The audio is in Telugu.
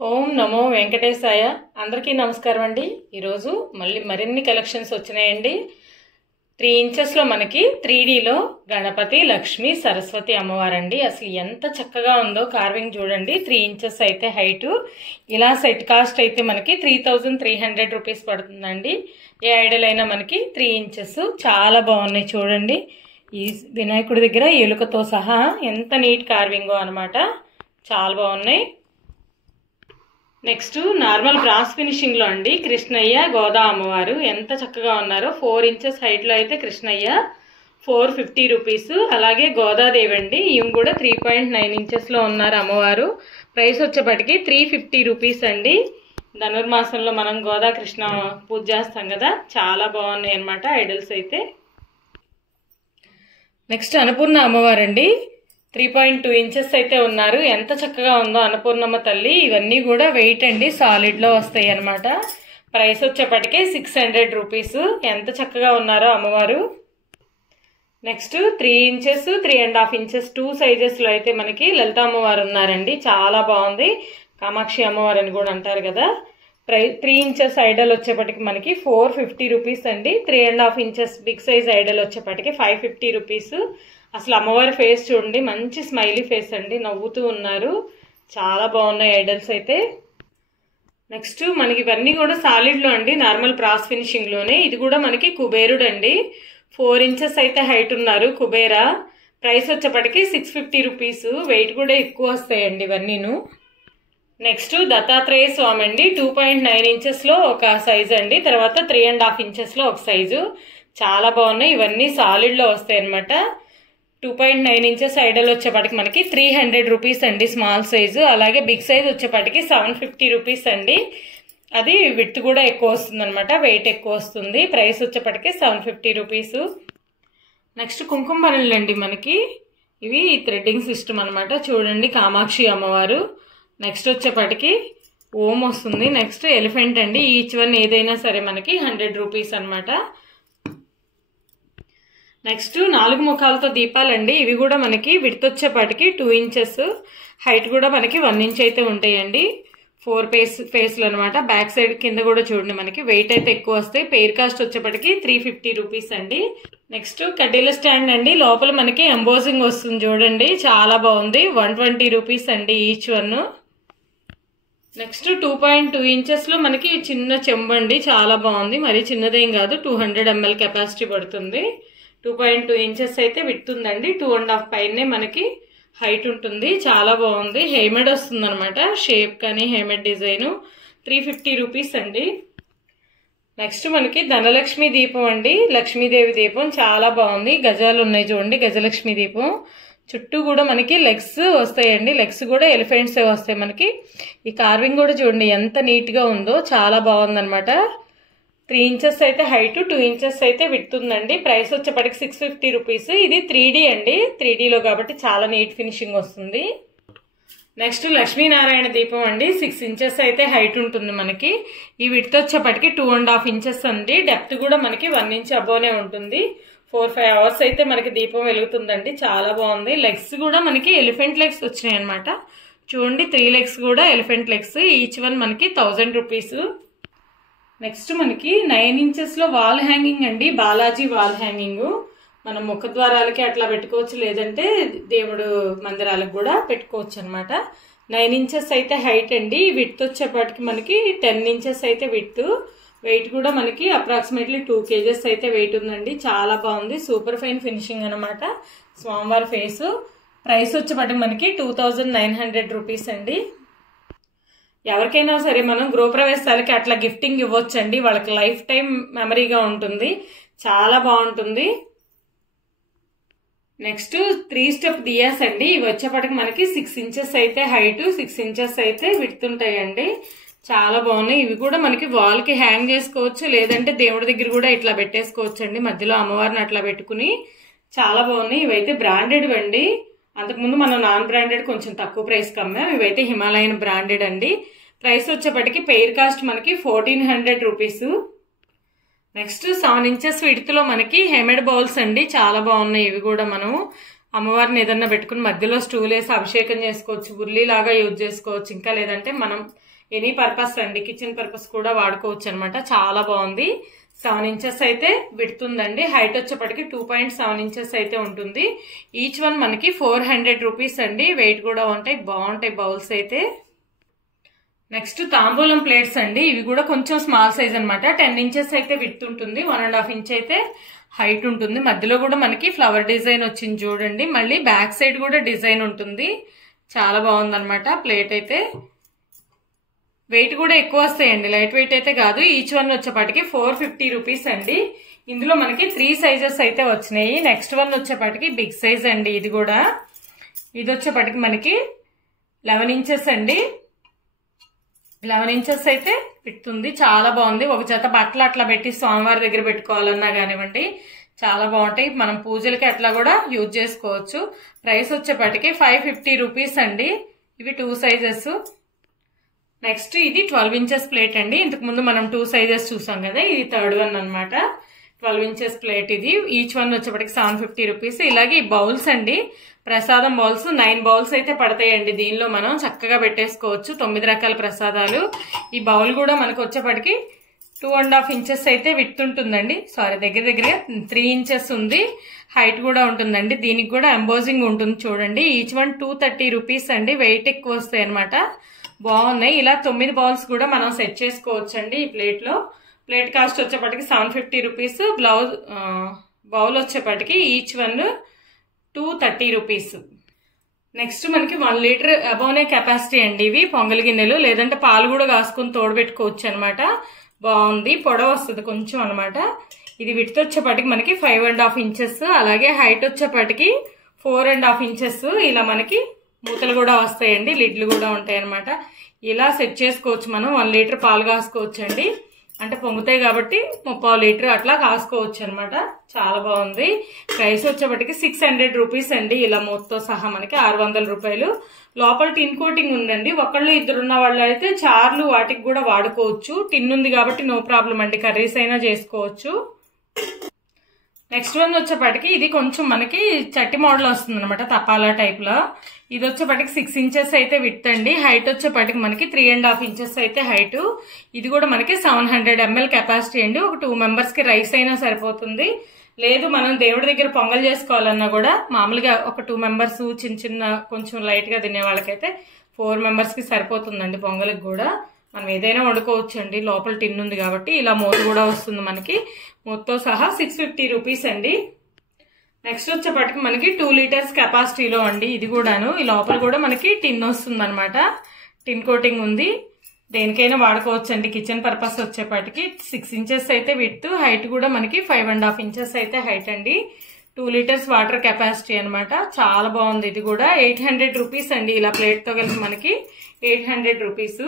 ఓం నమో వెంకటేశాయ. అందరికీ నమస్కారం అండి. ఈరోజు మరిన్ని కలెక్షన్స్ వచ్చినాయండి. 3 ఇంచెస్లో మనకి 3Dలో గణపతి, లక్ష్మి, సరస్వతి అమ్మవారండి. అసలు ఎంత చక్కగా ఉందో కార్వింగ్ చూడండి. 3 ఇంచెస్ అయితే హైటు. ఇలా సెట్ కాస్ట్ అయితే మనకి 3300 రూపీస్ పడుతుందండి. ఏ ఐడల్ అయినా మనకి 3 ఇంచెస్ చాలా బాగున్నాయి చూడండి. ఈ వినాయకుడి దగ్గర ఎలుకతో సహా ఎంత నీట్ కార్వింగో అనమాట. చాలా బాగున్నాయి. నెక్స్ట్ నార్మల్ బ్రాస్ ఫినిషింగ్ లో అండి కృష్ణయ్య, గోదా అమ్మవారు ఎంత చక్కగా ఉన్నారో. 4 ఇంచెస్ హైట్ లో అయితే కృష్ణయ్య 450 రూపీస్. అలాగే గోదాదేవి అండి, ఈమె కూడా 3.9 ఇంచెస్ లో ఉన్నారు అమ్మవారు. ప్రైస్ వచ్చేప్పటికి 350 రూపీస్ అండి. ధనుర్మాసంలో మనం గోదా కృష్ణ పూజ చేస్తాం కదా, చాలా బాగున్నాయి అనమాట ఐడల్స్ అయితే. నెక్స్ట్ అన్నపూర్ణ అమ్మవారండి, 3.2 ఇంచెస్ అయితే ఉన్నారు. ఎంత చక్కగా ఉందో అన్నపూర్ణమ్మ తల్లి. ఇవన్నీ కూడా వెయిట్ అండి, సాలిడ్ లో వస్తాయి అనమాట. ప్రైస్ వచ్చేప్పటికే 600 రూపీస్. ఎంత చక్కగా ఉన్నారో అమ్మవారు. నెక్స్ట్ 3 ఇంచెస్, 3.5 ఇంచెస్ 2 సైజెస్ లో అయితే మనకి లలిత అమ్మవారు ఉన్నారండి. చాలా బాగుంది. కామాక్షి అమ్మవారు అని కూడా అంటారు కదా. 3 ఇంచెస్ ఐడల్ వచ్చేప్పటికి మనకి 450 రూపీస్ అండి. 3.5 ఇంచెస్ బిగ్ సైజ్ ఐడల్ వచ్చేప్పటికి 550 రూపీస్. అసలు అమ్మవారి ఫేస్ చూడండి, మంచి స్మైలీ ఫేస్ అండి, నవ్వుతూ ఉన్నారు. చాలా బాగున్నాయి ఐడల్స్ అయితే. నెక్స్ట్ మనకి ఇవన్నీ కూడా సాలిడ్ లో అండి, నార్మల్ బ్రాస్ ఫినిషింగ్ లోనే. ఇది కూడా మనకి కుబేరుడు అండి, 4 ఇంచెస్ అయితే హైట్ ఉన్నారు కుబేరా. ప్రైస్ వచ్చేప్పటికి 650 రూపీస్. వెయిట్ కూడా ఎక్కువ వస్తాయండి ఇవన్నీను. నెక్స్ట్ దత్తాత్రేయ స్వామి అండి, 2.9 ఇంచెస్ లో ఒక సైజ్ అండి, తర్వాత 3.5 ఇంచెస్ లో ఒక సైజు. చాలా బాగున్నాయి. ఇవన్నీ సాలిడ్ లో వస్తాయి అనమాట. 2.9 ఇంచెస్ ఐడల్ వచ్చేప్పటికి మనకి 300 రూపీస్ అండి స్మాల్ సైజు. అలాగే బిగ్ సైజ్ వచ్చేప్పటికి 750 రూపీస్ అండి. అది విడ్త్ కూడా ఎక్కువ వస్తుంది అనమాట, వెయిట్ ఎక్కువ వస్తుంది. ప్రైస్ వచ్చేప్పటికి 750 రూపీస్. నెక్స్ట్ కుంకుమ బరణులు అండి మనకి. ఇవి థ్రెడ్డింగ్ సిస్టమ్ అనమాట. చూడండి, కామాక్షి అమ్మవారు. నెక్స్ట్ వచ్చేప్పటికి ఓం వస్తుంది. నెక్స్ట్ ఎలిఫెంట్ అండి. ఈచ్ వన్ ఏదైనా సరే మనకి 100 రూపీస్ అనమాట. నెక్స్ట్ 4 ముఖాలతో దీపాలండి. ఇవి కూడా మనకి విడ్త్ వచ్చేపాటికి 2 ఇంచెస్, హైట్ కూడా మనకి 1 ఇంచ్ అయితే ఉంటాయండి. 4 ఫేస్లు అనమాట. బ్యాక్ సైడ్ కింద కూడా చూడండి మనకి వెయిట్ అయితే ఎక్కువ వస్తాయి. పెయిర్ కాస్ట్ వచ్చేప్పటికి 350 రూపీస్ అండి. నెక్స్ట్ కడ్డీల స్టాండ్ అండి. లోపల మనకి ఎంబోజింగ్ వస్తుంది చూడండి, చాలా బాగుంది. 120 రూపీస్ అండి ఈచ్ వన్. నెక్స్ట్ 2.2 ఇంచెస్ లో మనకి చిన్న చెంబండి, చాలా బాగుంది. మరి చిన్నదేం కాదు, 200 ml కెపాసిటీ పడుతుంది. 2.2 ఇంచెస్ అయితే విడుతుందండి. 2.5 పైనే మనకి హైట్ ఉంటుంది. చాలా బాగుంది. హేమెడ్ వస్తుంది అనమాట, షేప్ కానీ హేమెడ్ డిజైన్. 350 రూపీస్ అండి. నెక్స్ట్ మనకి ధనలక్ష్మి దీపం అండి, లక్ష్మీదేవి దీపం. చాలా బాగుంది. గజాలు ఉన్నాయి చూడండి, గజలక్ష్మి దీపం. చుట్టూ కూడా మనకి లెగ్స్ వస్తాయండి. లెగ్స్ కూడా ఎలిఫెంట్స్ వస్తాయి మనకి. ఈ కార్వింగ్ కూడా చూడండి ఎంత నీట్ గా ఉందో, చాలా బాగుంది అనమాట. 3 ఇంచెస్ అయితే హైట్, 2 ఇంచెస్ అయితే విడుతుందండి. ప్రైస్ వచ్చేప్పటికి 650 రూపీస్. ఇది 3D అండి, 3Dలో కాబట్టి చాలా నీట్ ఫినిషింగ్ వస్తుంది. నెక్స్ట్ లక్ష్మీనారాయణ దీపం అండి, 6 ఇంచెస్ అయితే హైట్ ఉంటుంది మనకి. ఈ విడ్త్ వచ్చేప్పటికి 2.5 ఇంచెస్ అండి. డెప్త్ కూడా మనకి 1 ఇంచ్ అబోనే ఉంటుంది. 4-5 అవర్స్ అయితే మనకి దీపం వెలుగుతుందండి. చాలా బాగుంది. లెగ్స్ కూడా మనకి ఎలిఫెంట్ లెగ్స్ వచ్చినాయి అనమాట. చూడండి, 3 లెగ్స్ కూడా ఎలిఫెంట్ లెగ్స్. ఈచ్ వన్ మనకి 1000 రూపీస్. నెక్స్ట్ మనకి 9 ఇంచెస్ లో వాల్ హ్యాంగింగ్ అండి, బాలాజీ వాల్ హ్యాంగింగ్. మనం ముఖద్వారాలకి అట్లా పెట్టుకోవచ్చు, లేదంటే దేవుడు మందిరాలకు కూడా పెట్టుకోవచ్చు అనమాట. 9 ఇంచెస్ అయితే హైట్ అండి. విడ్త్ వచ్చేప్పటికి మనకి 10 ఇంచెస్ అయితే విడ్త్. వెయిట్ కూడా మనకి అప్రాక్సిమేట్లీ 2 kgs అయితే వెయిట్ ఉందండి. చాలా బాగుంది. సూపర్ ఫైన్ ఫినిషింగ్ అనమాట స్వామివారి ఫేస్. ప్రైస్ వచ్చేప్పటికి మనకి 2900 రూపీస్ అండి. ఎవరికైనా సరే మనం గృహప్రవేశాలకి అట్లా గిఫ్టింగ్ ఇవ్వచ్చండి, వాళ్ళకి లైఫ్ టైం మెమరీగా ఉంటుంది. చాలా బాగుంటుంది. నెక్స్ట్ 3 స్టెప్ దియాస్ అండి. ఇవి వచ్చేప్పటికి మనకి 6 ఇంచెస్ అయితే హైట్, 6 ఇంచెస్ అయితే విడ్త్ ఉంటాయండి. చాలా బాగున్నాయి. ఇవి కూడా మనకి వాల్ కి హ్యాంగ్ చేసుకోవచ్చు, లేదంటే దేవుడి దగ్గర కూడా ఇట్లా పెట్టేసుకోవచ్చు అండి, మధ్యలో అమ్మవారిని అట్లా పెట్టుకుని. చాలా బాగున్నాయి. ఇవైతే బ్రాండెడ్ అండి. అంతకుముందు మనం నాన్ బ్రాండెడ్ కొంచెం తక్కువ ప్రైస్ కమ్మాం. ఇవైతే హిమాలయన్ బ్రాండెడ్ అండి. ప్రైస్ వచ్చేప్పటికి పెయిర్ కాస్ట్ మనకి 1400 రూపీస్. నెక్స్ట్ 7 ఇంచెస్ విడ్త్ లో మనకి హెమెడ్ బౌల్స్ అండి. చాలా బాగున్నాయి. ఇవి కూడా మనం అమ్మవారిని ఏదన్నా పెట్టుకుని మధ్యలో స్టూల్ వేసి అభిషేకం చేసుకోవచ్చు, ఉర్లీలాగా యూజ్ చేసుకోవచ్చు. ఇంకా లేదంటే మనం ఎనీ పర్పస్ అండి, కిచెన్ పర్పస్ కూడా వాడుకోవచ్చు అనమాట. చాలా బాగుంది. 7 ఇంచెస్ అయితే విడుతుందండి. హైట్ వచ్చేప్పటికి 2.7 ఇంచెస్ అయితే ఉంటుంది. ఈచ్ వన్ మనకి 400 రూపీస్ అండి. వెయిట్ కూడా ఉంటాయి, బాగుంటాయి బౌల్స్ అయితే. నెక్స్ట్ తాంబూలం ప్లేట్స్ అండి. ఇవి కూడా కొంచెం స్మాల్ సైజ్ అనమాట. 10 ఇంచెస్ అయితే విడ్త్ ఉంటుంది, 1.5 ఇంచ్ అయితే హైట్ ఉంటుంది. మధ్యలో కూడా మనకి ఫ్లవర్ డిజైన్ వచ్చింది చూడండి. మళ్ళీ బ్యాక్ సైడ్ కూడా డిజైన్ ఉంటుంది. చాలా బాగుంది అనమాట ప్లేట్ అయితే. వెయిట్ కూడా ఎక్కువ వస్తాయండి, లైట్ వెయిట్ అయితే కాదు. ఈచ్ వన్ వచ్చేపాటికి 450 రూపీస్ అండి. ఇందులో మనకి 3 సైజెస్ అయితే వచ్చినాయి. నెక్స్ట్ వన్ వచ్చేపాటికి బిగ్ సైజ్ అండి. ఇది కూడా ఇది వచ్చేపాటికి మనకి 11 ఇంచెస్ అండి. 11 ఇంచెస్ అయితే పెడుతుంది. చాలా బాగుంది. ఒక జత బట్టలు అట్లా పెట్టి స్వామివారి దగ్గర పెట్టుకోవాలన్నా కానివ్వండి, చాలా బాగుంటాయి. మనం పూజలకి అట్లా కూడా యూజ్ చేసుకోవచ్చు. ప్రైస్ వచ్చేపాటికి 550 రూపీస్ అండి. ఇవి 2 సైజెస్. నెక్స్ట్ ఇది 12 ఇంచెస్ ప్లేట్ అండి. ఇంతకు ముందు మనం 2 సైజెస్ చూసాం కదా, ఇది థర్డ్ వన్ అనమాట. 12 ఇంచెస్ ప్లేట్ ఇది. ఈచ్ వన్ వచ్చేప్పటికి 750 రూపీస్. ఇలాగే ఈ బౌల్స్ అండి, ప్రసాదం బౌల్స్ 9 బౌల్స్ అయితే పడతాయండి. దీనిలో మనం చక్కగా పెట్టేసుకోవచ్చు 9 రకాల ప్రసాదాలు. ఈ బౌల్ కూడా మనకు వచ్చేప్పటికి 2.5 ఇంచెస్ అయితే విడ్త్ ఉంటుందండి. సారీ, దగ్గర 3 ఇంచెస్ ఉంది. హైట్ కూడా ఉంటుందండి. దీనికి కూడా ఎంబోజింగ్ ఉంటుంది చూడండి. ఈచ్ వన్ 230 రూపీస్ అండి. వెయిట్ ఎక్కువ వస్తాయి అనమాట. బాగున్నాయి. ఇలా 9 బౌల్స్ కూడా మనం సెట్ చేసుకోవచ్చు అండి ఈ ప్లేట్ లో. ప్లేట్ కాస్ట్ వచ్చేప్పటికి 750 రూపీస్. బౌల్ వచ్చేప్పటికి ఈచ్ వన్ 230 రూపీస్. నెక్స్ట్ మనకి 1 లీటర్ అబోనే కెపాసిటీ అండి. ఇవి పొంగల్ గిన్నెలు, లేదంటే పాలు కూడా కాసుకుని తోడబెట్టుకోవచ్చు అనమాట. బాగుంది. పొడవు వస్తుంది కొంచెం అనమాట. ఇది విడ్త్ వచ్చేప్పటికి మనకి 5.5 ఇంచెస్. అలాగే హైట్ వచ్చేప్పటికి 4.5 ఇంచెస్. ఇలా మనకి మూతలు కూడా వస్తాయండి, లిడ్లు కూడా ఉంటాయి అనమాట. ఇలా సెట్ చేసుకోవచ్చు మనం. 1 లీటర్ పాలు కాసుకోవచ్చు అండి. అంటే పొంగుతాయి కాబట్టి 30 లీటర్ అట్లా కాసుకోవచ్చు అనమాట. చాలా బాగుంది. ప్రైస్ వచ్చేప్పటికి 600 రూపీస్ అండి. ఇలా మూతతో సహా మనకి 600 రూపాయలు. లోపల టిన్ కోటింగ్ ఉందండి. ఒకళ్ళు ఇద్దరున్న వాళ్ళు అయితే చార్లు వాటికి కూడా వాడుకోవచ్చు. టిన్ ఉంది కాబట్టి నో ప్రాబ్లం అండి, కర్రీస్ అయినా చేసుకోవచ్చు. నెక్స్ట్ వన్ వచ్చేప్పటికి ఇది కొంచెం మనకి చట్టి మోడల్ వస్తుంది అనమాట, తపాలా టైప్ లో. ఇది వచ్చేప్పటికి 6 ఇంచెస్ అయితే విడ్త్ అండి. హైట్ వచ్చేప్పటికి మనకి 3.5 ఇంచెస్ అయితే హైట్. ఇది కూడా మనకి 700 ml కెపాసిటీ అండి. ఒక 2 మెంబర్స్ కి రైస్ అయినా సరిపోతుంది. లేదు మనం దేవుడి దగ్గర పొంగల్ చేసుకోవాలన్నా కూడా మామూలుగా ఒక 2 మెంబర్స్ చిన్న కొంచెం లైట్ గా తినే వాళ్ళకైతే 4 మెంబర్స్ కి సరిపోతుందండి పొంగల్కి కూడా. మనం ఏదైనా వండుకోవచ్చు అండి. లోపల టిన్ ఉంది కాబట్టి ఇలా మూత కూడా వస్తుంది మనకి. మూతతో సహా 650 రూపీస్ అండి. నెక్స్ట్ వచ్చేప్పటికి మనకి 2 లీటర్స్ కెపాసిటీలో అండి. ఇది కూడాను ఈ లోపల కూడా మనకి టిన్ వస్తుంది అనమాట. టిన్ కోటింగ్ ఉంది. దేనికైనా వాడుకోవచ్చు అండి. కిచెన్ పర్పస్ వచ్చేప్పటికి 6 ఇంచెస్ అయితే విడ్త్. హైట్ కూడా మనకి 5.5 ఇంచెస్ అయితే హైట్ అండి. 2 లీటర్స్ వాటర్ కెపాసిటీ అనమాట. చాలా బాగుంది. ఇది కూడా 800 రూపీస్ అండి. ఇలా ప్లేట్ తో కలిసి మనకి 800 రూపీస్.